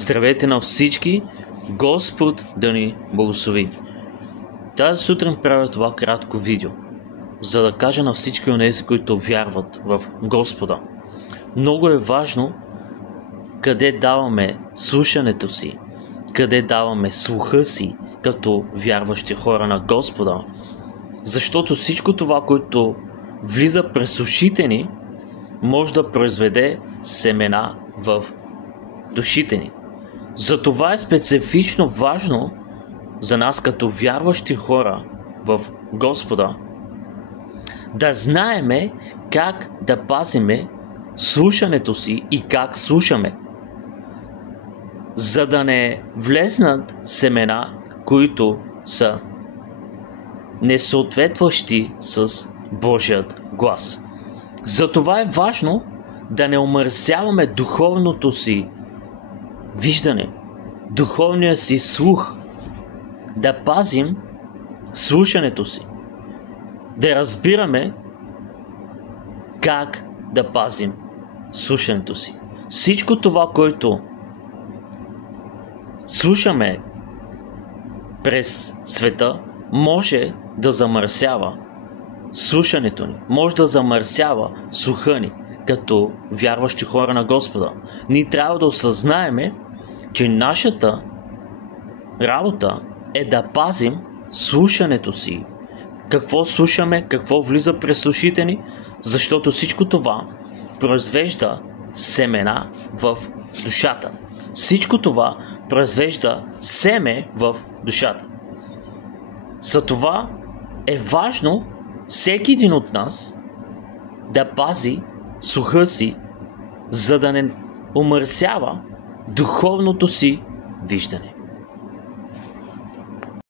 Здравейте на всички! Господ да ни благослови! Тази сутрин правя това кратко видео, за да кажа на всички онези, които вярват в Господа. Много е важно къде даваме слушането си, къде даваме слуха си, като вярващи хора на Господа. Защото всичко това, което влиза през ушите ни, може да произведе семена в душите ни. Затова е специфично важно за нас като вярващи хора в Господа да знаеме как да пазиме слушането си и как слушаме, за да не влезнат семена, които са несъответстващи с Божият глас. Затова е важно да не омърсяваме духовното си виждане, духовния си слух, да пазим слушането си, да разбираме как да пазим слушането си. Всичко това, което слушаме през света, може да замърсява слушането ни, може да замърсява слуха ни, като вярващи хора на Господа. Ние трябва да осъзнаеме, че нашата работа е да пазим слушането си. Какво слушаме, какво влиза през ушите ни, защото всичко това произвежда семена в душата. Всичко това произвежда семе в душата. Затова е важно всеки един от нас да пази слуха си, за да не омърсява духовното си виждане.